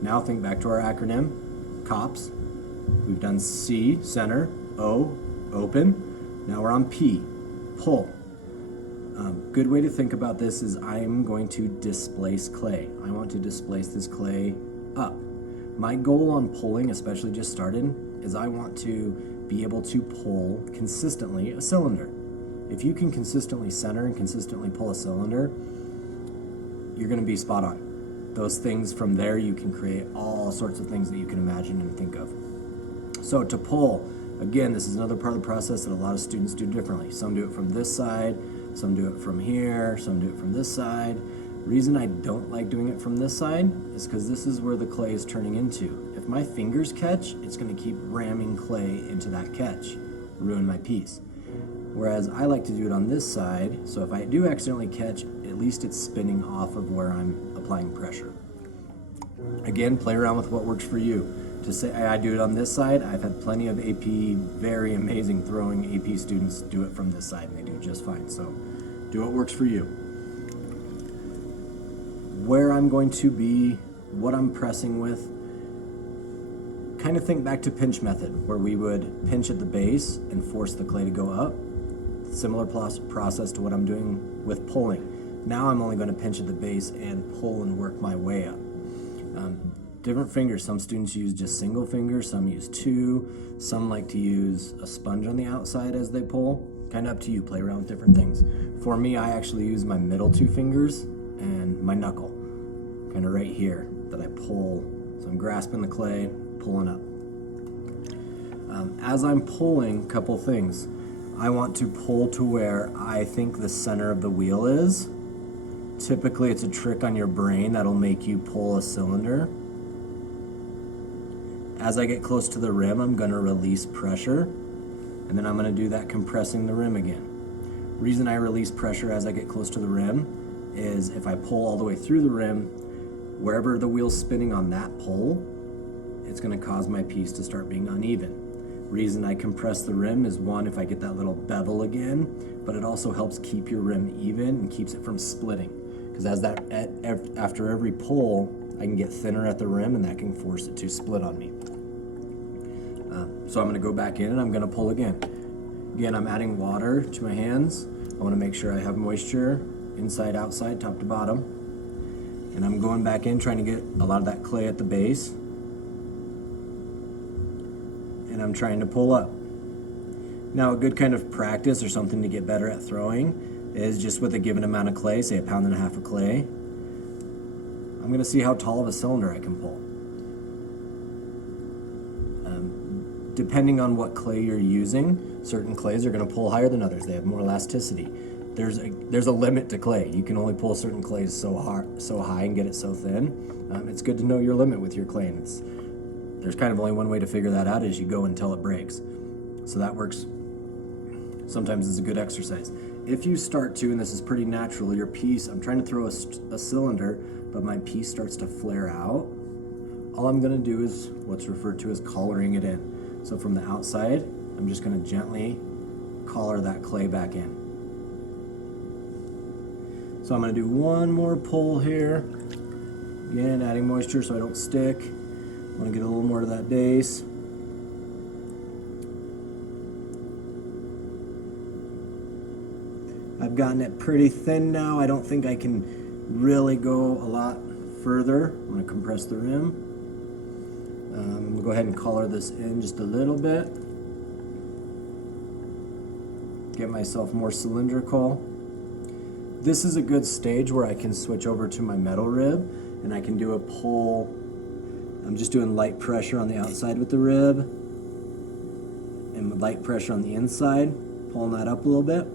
Now think back to our acronym, COPS. We've done C, center, O, open. Now we're on P, pull. Good way to think about this is I'm going to displace clay. I want to displace this clay up. My goal on pulling, especially just started, is I want to be able to pull consistently a cylinder. If you can consistently center and consistently pull a cylinder, you're going to be spot on. Those things from there, you can create all sorts of things that you can imagine and think of. So to pull, again, this is another part of the process that a lot of students do differently. Some do it from this side, some do it from here, some do it from this side. Reason I don't like doing it from this side is because this is where the clay is turning into. If my fingers catch, it's going to keep ramming clay into that catch, ruin my piece. Whereas I like to do it on this side, so if I do accidentally catch, at least it's spinning off of where I'm applying pressure. Again, play around with what works for you. To say I do it on this side, I've had plenty of AP, very amazing throwing AP students do it from this side, and they do just fine. So do what works for you. Where I'm going to be, what I'm pressing with, kind of think back to pinch method, where we would pinch at the base and force the clay to go up. Similar process to what I'm doing with pulling. Now I'm only going to pinch at the base and pull and work my way up. Different fingers. Some students use just single fingers, some use two, some like to use a sponge on the outside as they pull. Kind of up to you, play around with different things. For me, I actually use my middle two fingers and my knuckle, kind of right here, that I pull. So I'm grasping the clay, pulling up. As I'm pulling, couple things. I want to pull to where I think the center of the wheel is. Typically, it's a trick on your brain that'll make you pull a cylinder. As I get close to the rim, I'm going to release pressure, and then I'm going to do that compressing the rim again. Reason I release pressure as I get close to the rim is if I pull all the way through the rim, wherever the wheel's spinning on that pull, it's going to cause my piece to start being uneven. Reason I compress the rim is one, if I get that little bevel again, but it also helps keep your rim even and keeps it from splitting. Because after every pull, I can get thinner at the rim and that can force it to split on me. So I'm going to go back in and I'm going to pull again. Again, I'm adding water to my hands. I want to make sure I have moisture inside, outside, top to bottom. And I'm going back in trying to get a lot of that clay at the base. And I'm trying to pull up. Now, a good kind of practice or something to get better at throwing is just with a given amount of clay, say 1.5 pounds of clay, I'm going to see how tall of a cylinder I can pull. Depending on what clay you're using, certain clays are going to pull higher than others. They have more elasticity. There's a limit to clay. You can only pull certain clays so high and get it so thin. It's good to know your limit with your clay, and there's kind of only one way to figure that out is you go until it breaks. So that works. Sometimes it's a good exercise. If you start to, and this is pretty natural, your piece, I'm trying to throw a cylinder, but my piece starts to flare out, all I'm going to do is what's referred to as collaring it in. So from the outside, I'm just going to gently collar that clay back in. So I'm going to do one more pull here. Again, adding moisture so I don't stick. I want to get a little more to that base. I've gotten it pretty thin now. I don't think I can really go a lot further. I'm going to compress the rim. I'm going to go ahead and collar this in just a little bit. Get myself more cylindrical. This is a good stage where I can switch over to my metal rib and I can do a pull. I'm just doing light pressure on the outside with the rib and light pressure on the inside, pulling that up a little bit.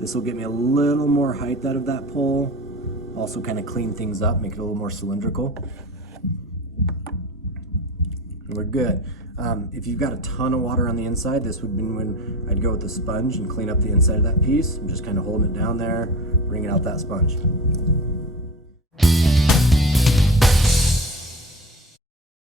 This will get me a little more height out of that pull. Also kind of clean things up, make it a little more cylindrical. We're good. If you've got a ton of water on the inside, this would be when I'd go with the sponge and clean up the inside of that piece. I'm just kind of holding it down there, bringing out that sponge.